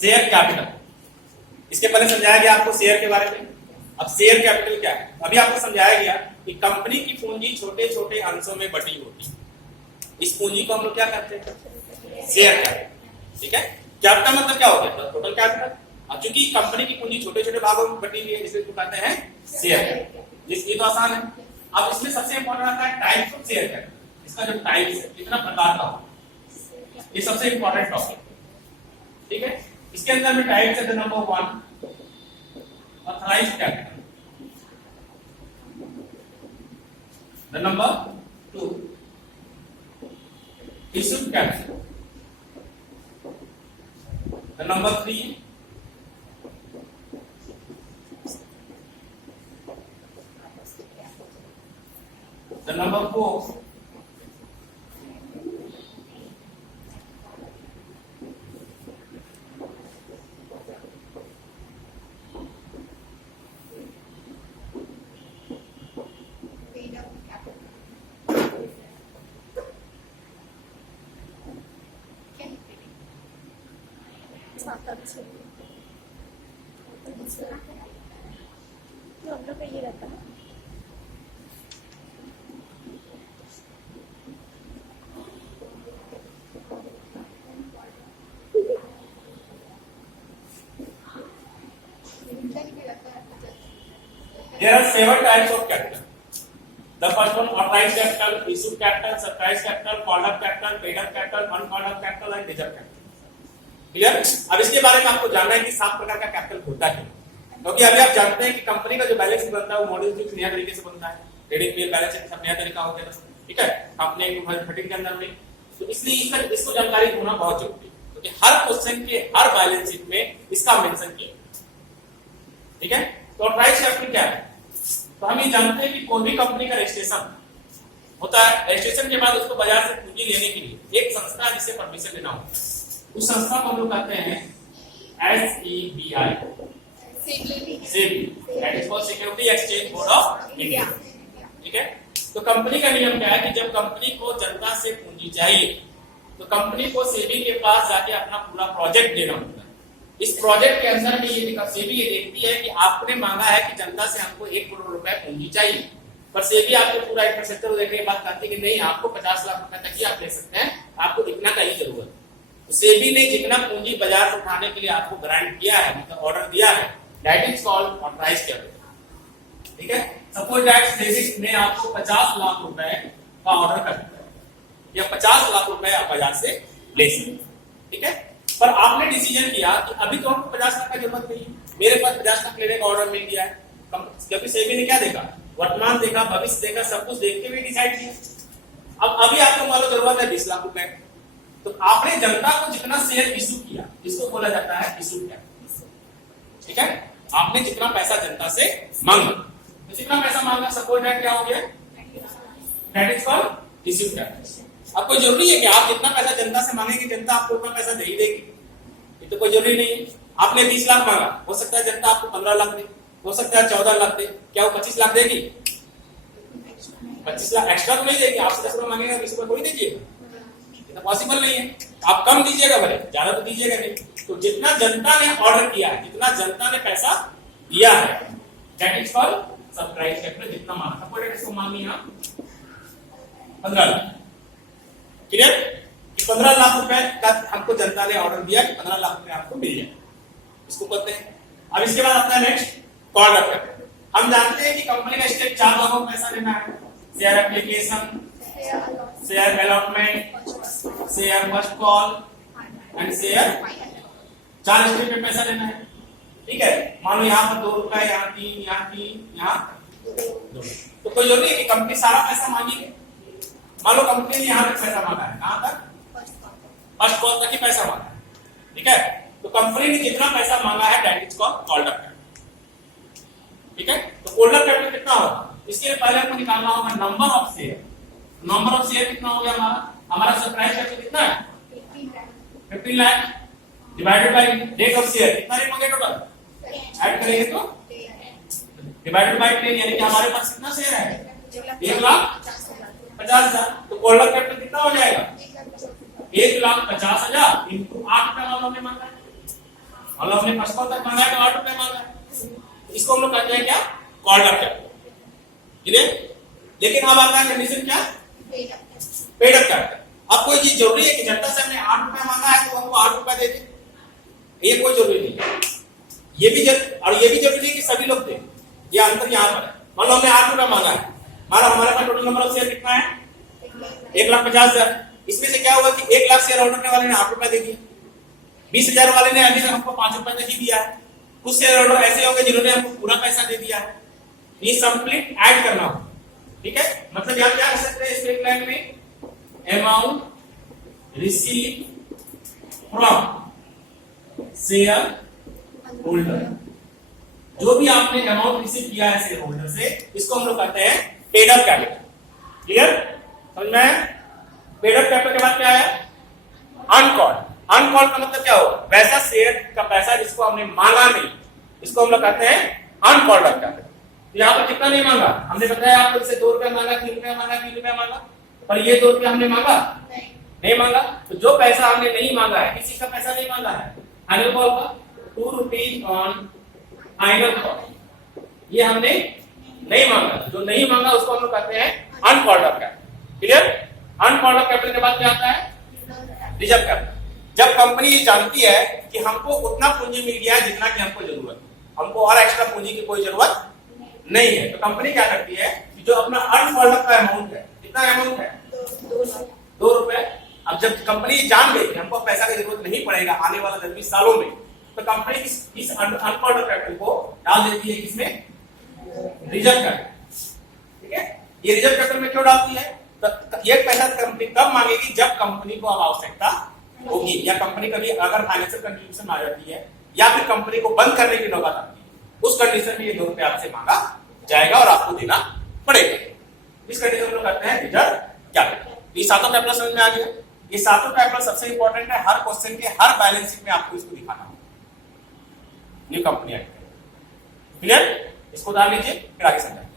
Share capital, इसके पहले समझाया गया आपको शेयर के बारे में। अब शेयर कैपिटल क्या है, अभी आपको समझाया गया कि कंपनी की पूंजी छोटे छोटे अंशों में बटी होती है, इस पूंजी को हम लोग क्या कहते हैं, शेयर कैपिटल। ठीक है, कैपिटल मतलब क्या हो गया, टोटल कैपिटल। अब चूंकि कंपनी की पूंजी छोटे छोटे भागों में बटी हुई है, इसलिए इसको कहते हैं शेयर कैपिटल। ये तो आसान है। अब इसमें सबसे इंपॉर्टेंट आता है टाइप्स ऑफ शेयर कैपिटल। इसका जो टाइप्स है, कितना प्रकार का हो, ये सबसे इंपॉर्टेंट टॉपिक। ठीक है, इसके अंदर में टाइप्स है, number 1 authorised capital, the number 2 issued capital, the number 3 the number 4 ये रहता है। There are 7 types of capital. The first one, authorized capital, issued capital, subscribed capital, called up capital, paid up capital, uncalled up capital and reserve capital. Clear? अब इसके बारे में आपको जानना है कि 7 प्रकार का कैपिटल होता है, क्योंकि अभी आप जानते हैं कि कंपनी का जो बैलेंस शीट बनता है वो मॉड्यूल से नया तरीके से बनता है, ट्रेडिंग पीएल बैलेंस शीट सब नया तरीका हो गया। ठीक है, कंपनी के के अंदर में, तो इसलिए इसको जानकारी होना बहुत जरूरी है, क्योंकि हर क्वेश्चन के हर बैलेंस शीट में इसका मेंशन किया। ठीक है, तो ऑथराइज्ड कैपिटल क्या है, तो हम ये जानते हैं कि कोई भी कंपनी का रजिस्ट्रेशन होता है, रजिस्ट्रेशन के बाद उसको बाजार से पूंजी लेने के लिए एक संस्था जिसे परमिशन लेना होता है, उस संस्था को हम लोग कहते हैं SEBI, that is for security exchange board of India. ठीक है, तो कंपनी का नियम क्या है कि जब कंपनी को जनता से पूंजी चाहिए तो कंपनी को सेबी के पास जाके अपना पूरा प्रोजेक्ट देना होता है। इस प्रोजेक्ट के अंदर में ये सेबी ये देखती है कि आपने मांगा है कि जनता से हमको 1 करोड़ रुपए पूंजी चाहिए, पर सेबी आपको पूरा इंफ्रास्ट्रक्चर देखने के बाद कहती है कि नहीं, आपको 50 लाख रुपए तक ही आप ले सकते हैं, आपको इतना का ही जरूरत है। तो सेबी ने जितना पूंजी बाजार से उठाने के लिए आपको ग्रांट किया है, मतलब ऑर्डर दिया है, that is called authorised capital. ठीक है, सपोज दैट सेबी ने आपको 50 लाख रुपए का ऑर्डर कर दिया या 50 लाख रुपए आप बाजार से ले सकते हैं। ठीक है, पर आपने डिसीजन किया कि अभी तो हमको 50 लाख की जरूरत नहीं है, मेरे पास 50 लाख लेने का ऑर्डर मिल गया है, क्योंकि सेबी ने क्या देखा, वर्तमान देखा, भविष्य देखा, सब कुछ देखते हुए डिसाइड किया। अब अभी आपको मान लो जरूरत है 20 लाख रुपए, तो आपने जनता को जितना शेयर इशू किया, जिसको बोला जाता है इशू कैपिटल। ठीक है, आपने जितना पैसा जनता से मांगा, तो जितना पैसा मांगा सपोज दैट क्या हो गया, that is called issue capital. अब कोई जरूरी है कि आप जितना पैसा जनता से मांगेंगे जनता आपको उतना पैसा दे ही देगी, ये तो कोई जरूरी नहीं है। आपने 20 लाख मांगा, हो सकता है जनता आपको 15 लाख दे, हो सकता है 14 लाख दे, क्या वो 25 लाख देगी? 25 लाख एक्स्ट्रा तो नहीं देगी, आपसे 10 रुपए मांगेगा, 20 रुपए थोड़ी दीजिएगा, ये तो पॉसिबल नहीं है। आप कम दीजिएगा भले, ज्यादा तो दीजिएगा नहीं। तो जितना जनता ने ऑर्डर किया है, जितना जनता ने पैसा दिया है, that is called subscribe capital. जितना मांगा, सपोज इसको मांगी हम 15 लाख, क्लियर, 15 लाख रुपए का हमको जनता ने ऑर्डर दिया कि 15 लाख रुपए आपको मिल जाए, इसको कहते हैं। अब इसके बाद आता है नेक्स्ट कॉल अप कैपिटल। हम जानते हैं कि कंपनी का स्टेप 4 भागों में पैसा लेना है, share application, share allotment, share first call and share, 4 step में पैसा लेना है। ठीक है, मान लो यहाँ पर 2 रुपए, यहाँ 3, यहाँ 3, यहाँ 2, तो कोई जरूरी है कि कंपनी सारा पैसा मांगी। मान लो कंपनी ने यहाँ तक पैसा मांगा है, कहां तक, फर्स्ट कॉल तक ही पैसा मांगा है। ठीक है, तो कंपनी ने जितना पैसा मांगा है that is called called up capital. ठीक है, तो कॉल्ड अप कैपिटल कितना होगा, इसके पहले हमको निकालना होगा number of share. Number of share कितना हो गया हमारा सब्सक्राइब कैपिटल कितना है 15 lakh divided by date of share, कितना रेट हो गया टोटल, ऐड करेंगे तो डिवाइडेड बाय 10, यानी कि हमारे पास कितना शेयर है 1,50,000। तो कॉल्ड अप कैपिटल कितना हो जाएगा 1,50,000 इंटू 8 रुपए वालों ने मांगा है, मतलब हमने फर्स्ट कॉल तक मांगा है तो 8 रुपए मांगा है, इसको हम लोग कहते हैं क्या, कॉल्ड अप कैपिटल, ठीक है। लेकिन अब आता है कंडीशन क्या, पेड अप कैपिटल। अब कोई चीज जरूरी है कि जनता से हमने 8 रुपए मांगा है तो हमको 8 रुपए दे दे, ये कोई जरूरी नहीं है। ये भी जरूरी है कि सभी लोग दें, ये अंतर यहाँ पर है। मान लो हमने 8 रुपए मांगा है, हमारे पास टोटल नंबर ऑफ शेयर कितना है, 1,50,000। इसमें से क्या हुआ कि 1 लाख शेयर होल्डर वाले ने 8 रुपए दे दिए, 20,000 वाले ने अभी तक हमको 5 रुपए तक ही दिया है। कुछ शेयर होल्डर ऐसे होंगे जिन्होंने हमको पूरा पैसा दे दिया है। ये कंप्लीट ऐड करना हो, ठीक है। मतलब यहाँ क्या कर सकते हैं स्टेट लाइन में, amount receive from share holder, जो भी आपने अमाउंट रिसीव किया है शेयर होल्डर से, इसको हम लोग कहते हैं पेड अप कैपिटल। क्लियर, समझ में आया? पेड अप कैपिटल के बाद क्या है, अनकॉल्ड। अनकॉल्ड का मतलब क्या होगा, वैसा शेयर का पैसा जिसको हमने मांगा नहीं, इसको हम लोग कहते हैं अनकॉल्ड अप कैपिटल। यहाँ पर कितना नहीं मांगा, हमने बताया आपको, इसे 2 रुपया मांगा, 3 रुपया मांगा, 3 रुपया मांगा, पर ये 2 रुपया हमने मांगा नहीं मांगा। तो जो पैसा हमने नहीं मांगा है, किसी का पैसा नहीं मांगा है, फाइनल कॉल का 2 रुपीज ऑन फाइनल कॉल, ये हमने नहीं मांगा। जो नहीं मांगा उसको हम लोग कहते हैं uncalled up capital. Clear, uncalled up capital के बाद क्या आता है, रिजर्व कैपिटल। जब कंपनी ये जानती है कि हमको उतना पूंजी मिल गया है जितना कि हमको जरूरत है, हमको और एक्स्ट्रा पूंजी की कोई जरूरत नहीं है, तो कंपनी क्या करती है कि जो अपना अनकॉल्ड अप का अमाउंट है, कितना अमाउंट है, 2 रुपए। अब जब कंपनी जान गई कि हमको पैसा की जरूरत नहीं पड़ेगा आने वाला 10-20 सालों में, तो कंपनी इस अनकॉल्ड अप कैपिटल को डाल देती है किसमें, रिजर्व कैपिटल, ठीक है। ये रिजर्व कैपिटल में क्यों डालती है, तो ये पैसा कंपनी कब मांगेगी, जब कंपनी को अब आवश्यकता होगी, या कंपनी कभी अगर फाइनेंशियल कंडीशन आ जाती है, या फिर कंपनी को बंद करने की नौबत आती है, उस कंडीशन में ये 2 रुपए आपसे मांगा जाएगा और आपको देना पड़ेगा। इस कंडीशन में लोग कहते हैं रिजर्व कैपिटल। ये सातों कैपिटल समझ में आ गया। ये सातों कैपिटल सबसे इंपॉर्टेंट है, हर क्वेश्चन के हर बैलेंस शीट में आपको इसको दिखाना होगा, न्यू कंपनी एक्ट। क्लियर, इसको डाल लीजिए, फिर आगे समझाएं।